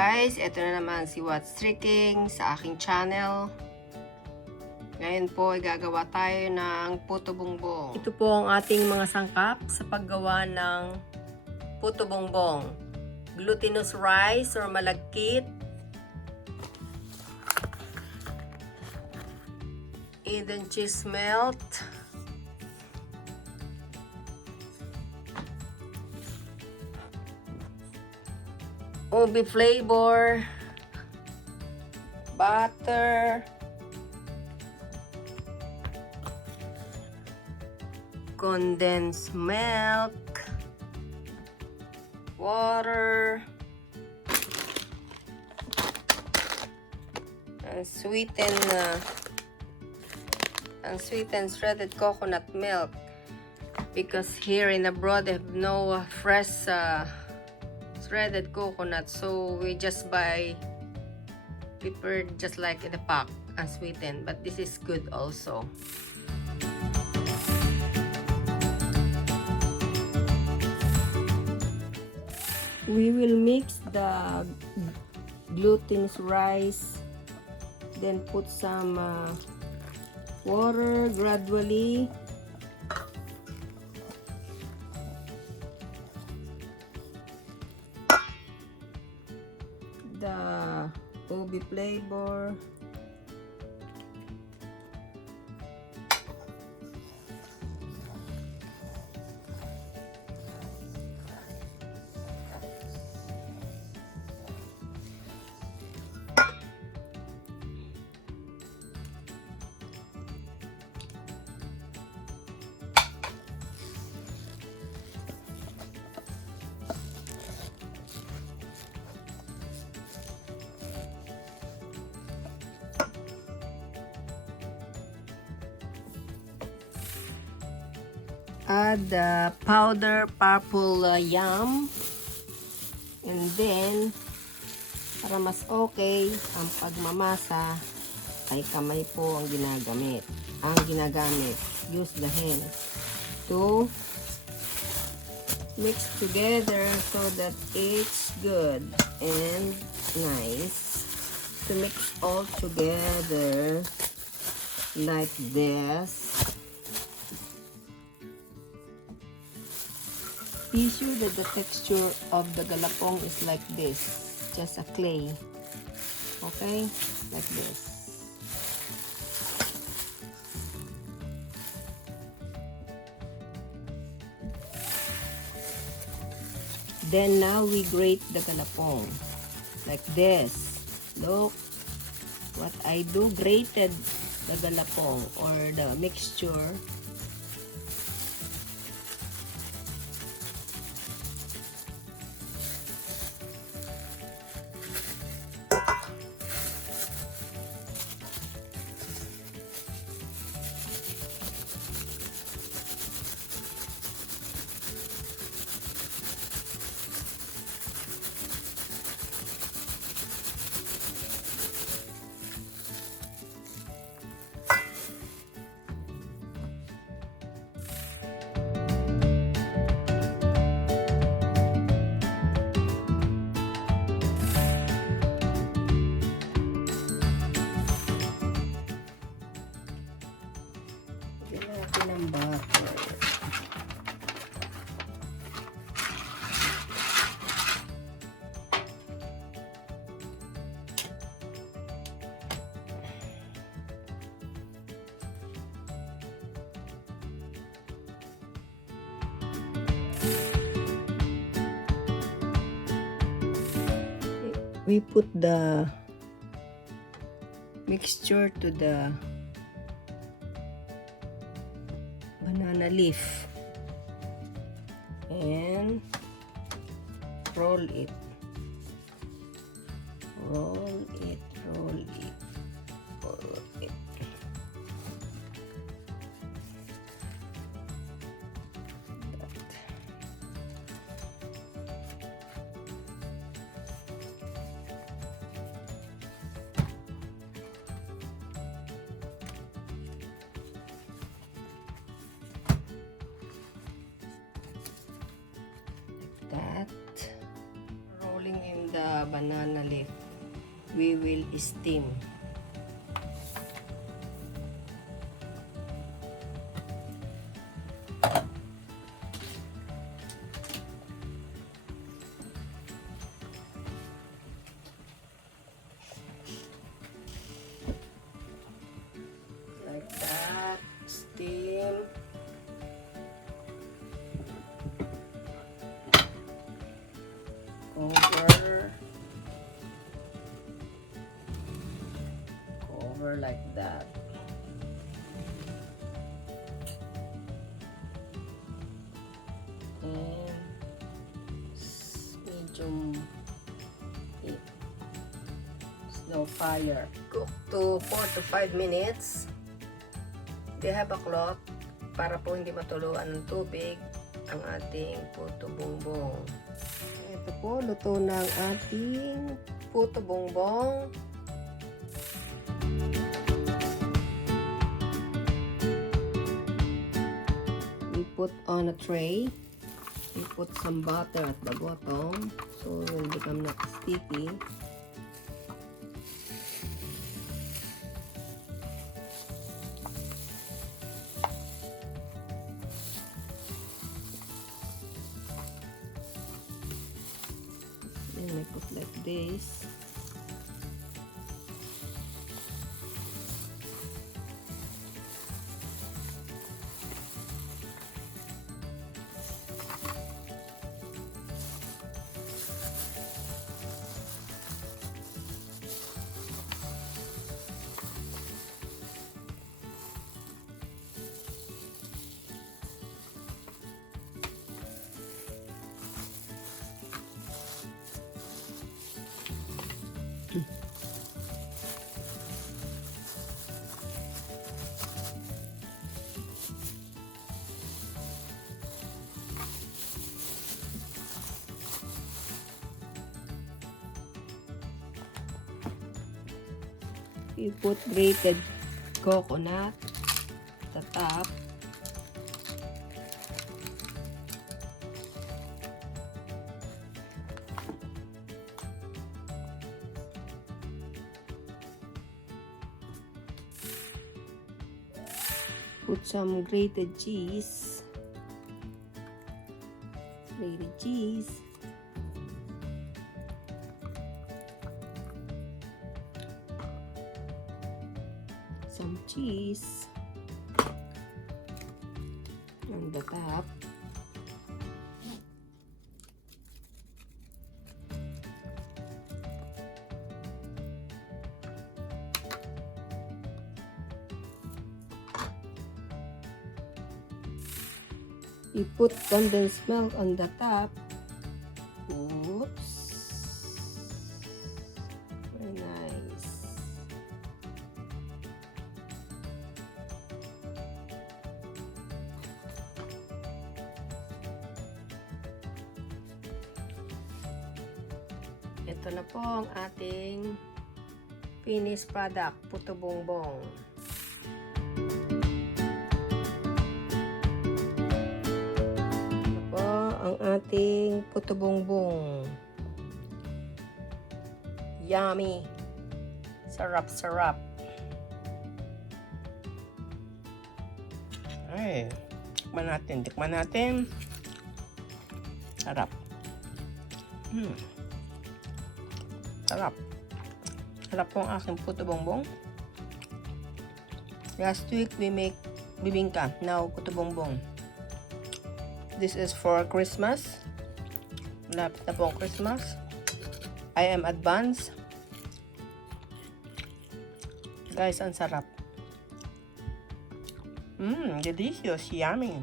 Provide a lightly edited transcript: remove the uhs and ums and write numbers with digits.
guys, ito na naman si What's Tricking sa aking channel. Ngayon po ay gagawa tayo ng puto bumbong. Ito po ang ating mga sangkap sa paggawa ng puto bumbong. Glutinous rice or malagkit, Eden cheese melt, ubi flavor, butter, condensed milk, water, and sweetened shredded coconut milk, because here in abroad they have no fresh shredded coconut, so we just buy prepared just like in the pack, unsweetened, but this is good also. We will mix the glutinous rice, then put some water gradually. The ubi flavor, add the powder purple yam, and then para mas okay ang pagmamasa ay kamay po ang ginagamit. Use the hand to mix together so that it's good and nice. To mix all together like this. Be sure that the texture of the galapong is like this, just a clay. Okay, like this. Then now we grate the galapong like this. Look what I do, grated the galapong or the mixture. Ng butter. We put the mixture to the banana leaf and roll it, roll it, roll it, roll it. putting in the banana leaf. We will steam. Like that. Steam. Cover like that. And medium heat. Slow fire. Cook to 4 to 5 minutes. They have a cloth para po hindi matuluan ng tubig ang ating puto bumbong. Ito po, luto ng ating puto bumbong. We put on a tray. We put some butter at the bottom so it will become not sticky. Then we put like this. You put grated coconut at the top. Put some grated cheese. Grated cheese. Some cheese on the top. You put condensed milk on the top. Oops. Very nice. Ito na po ang ating finished product, puto bumbong. Ito po ang ating puto bumbong. Yummy! Sarap-sarap. Ay, tikman natin. Sarap. Sarap. Sarap po ang aking puto bumbong. Last week we make bibingka. Now puto bumbong. This is for Christmas. Malapit na po ang Christmas. I am advanced. Guys, ang sarap. Delicious. Yummy.